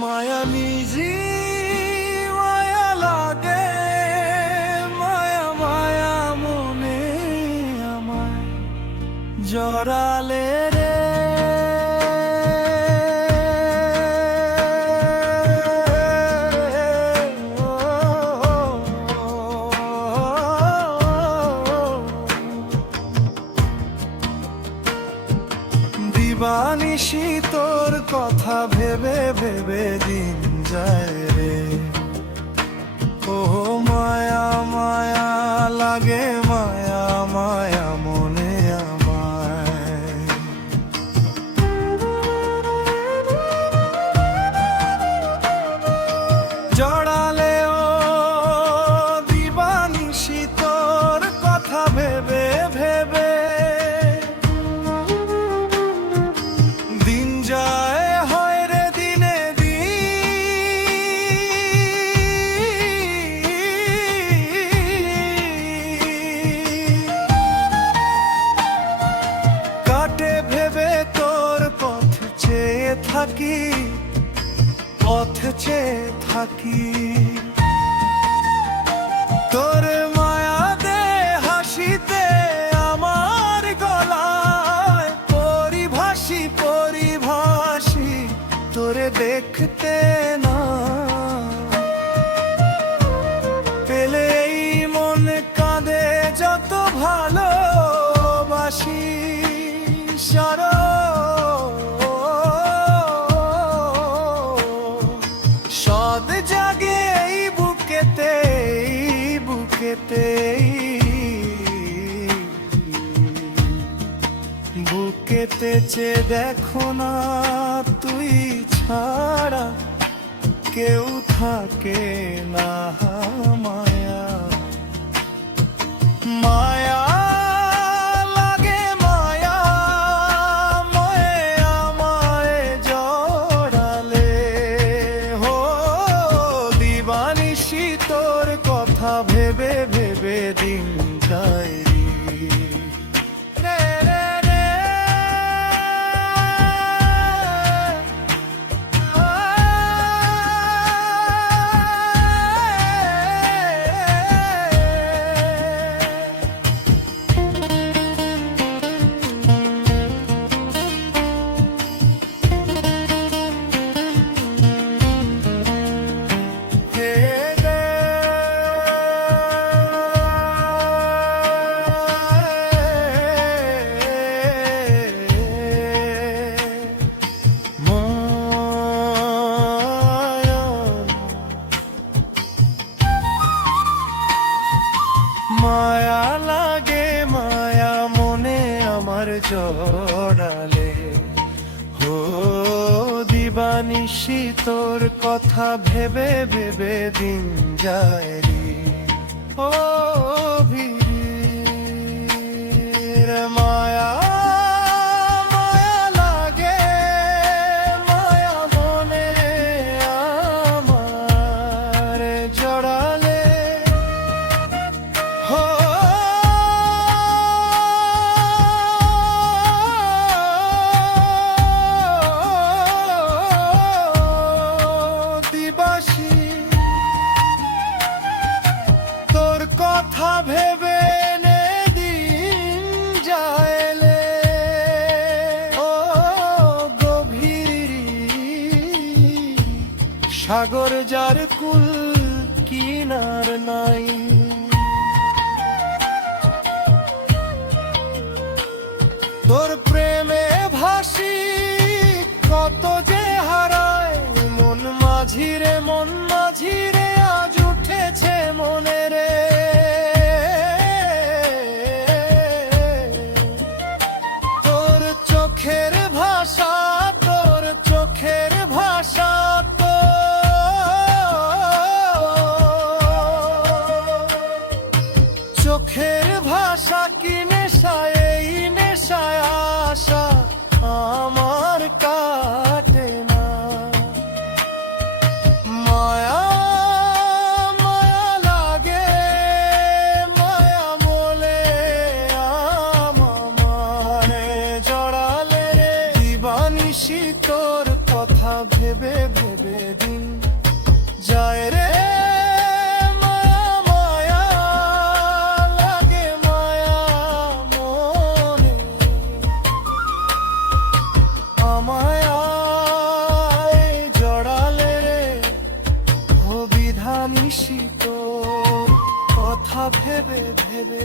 মায়া নিজি মায়া লাগে, মায়া মায়া মনে আমায় জড়ালে রে। দিবানিশি তোর কথা ভেবে ভেবে দিন যায় রে। ও মায়া মায়া লাগে, মায়া মায়া মনে আমায় জড়ালে। ও দিবানিশি তোর কথা ভেবে ভেবে থাকি পথ চেয়ে থাকি। তোর মায়া দে হাসিতে আমার গলায় পরিভাষী পরিভাষী তোরে দেখতে না পেলে এই মন কাঁদে যত ভালোবাসি সারা জাগে এই বুকেতে বুকেতে চে দেখো না তুই ছাড়া কেউ থাকে না। মায়া মায়া লাগে, মায়া ময়ে আমায় জড়ালে। হো দিবানিশি তোর কথা ভেবে ভেবে দিন যায় রে রে রে। মায়া লাগে, মায়া মনে আমার জড়ালে। ও দিবানিশি তোর কথা ভেবে ভেবে দিন যায় রে। ও ভিড় মায়া মায়া লাগে, মায়া মনে আমার জড়ালে। তোর কথা ভেবে নে দিন যাইলে। ও গভীর সাগর যার কুল কিনার নাই। তোর প্রেমে ভাসি কত যে হারায় মন মাঝিরে, মন মাঝিরে আজ উঠেছে মনে রে। তোর চোখের ভাষা, তোর চোখের ভাষা তো চোখের ভাষা কি নেশায়, এই নেশায় আশা আমার কাটে না। ভেবে ভেবে দিন যায় রে মায়া মায়া লাগে মায়া মনে আমায় জড়ালে রে অবিধানিশিত কথা ভেবে ভেবে